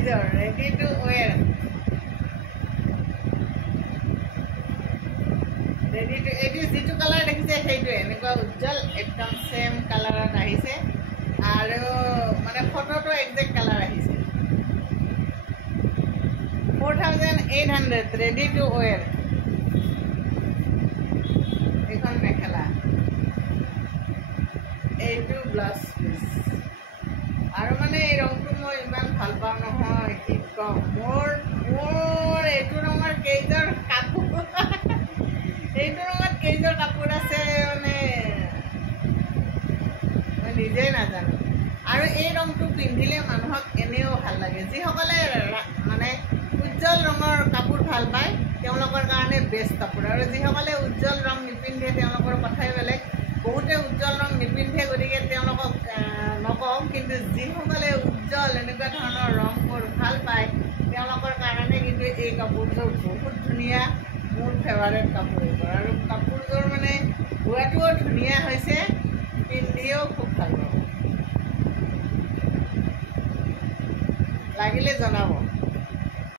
এইযোৰ ready to ৱেৰ ready to এইটো যিটো কালাৰ দেখিছে সেইটোৱে এনেকুৱা উজ্জ্বল একদম সেম কালাৰত আহিছে আৰু মানে ফটোটো একজেক্ট কালাৰ আহিছে 4800 ৰেডি টু ৱেৰ এইখন মেখেলা এইটো ব্লাউজ পিচ আৰু মানে এই ৰংটো মই ইমান ভাল পাওঁ নহয় কি কম মোৰ এইটো ৰঙৰ কেইযোৰ কাপোৰ এইটো ৰঙত কেইযোৰ কাপোৰ আছে মানে মই নিজেই নাজানো আৰু এই ৰংটো পিন্ধিলে মানুহক এনেও ভাল লাগে যিসকলে মানে উজ্জ্বল ৰঙৰ কাপোৰ ভাল পায় তেওঁলোকৰ কাৰণে বেষ্ট কাপোৰ আৰু যিসকলে উজ্জ্বল ৰং নিপিন্ধে তেওঁলোকৰ কথাই বেলেগ বহুতে উজ্জ্বল ৰং নিপিন্ধে গতিকে তেওঁলোকক নকওঁ কিন্তু যিসকলে উজ্জ্বল এনেকুৱা ধৰণৰ ৰংবোৰ ভাল পায় তেওঁলোকৰ কাৰণে কিন্তু এই কাপোৰযোৰ বহুত ধুনীয়া মোৰ ফেভাৰেট কাপোৰ এইবোৰ আৰু কাপোৰযোৰ মানে বোৱাটোও ধুনীয়া হৈছে পিন্ধিও খুব ভাল পাব লাগিলে জনাব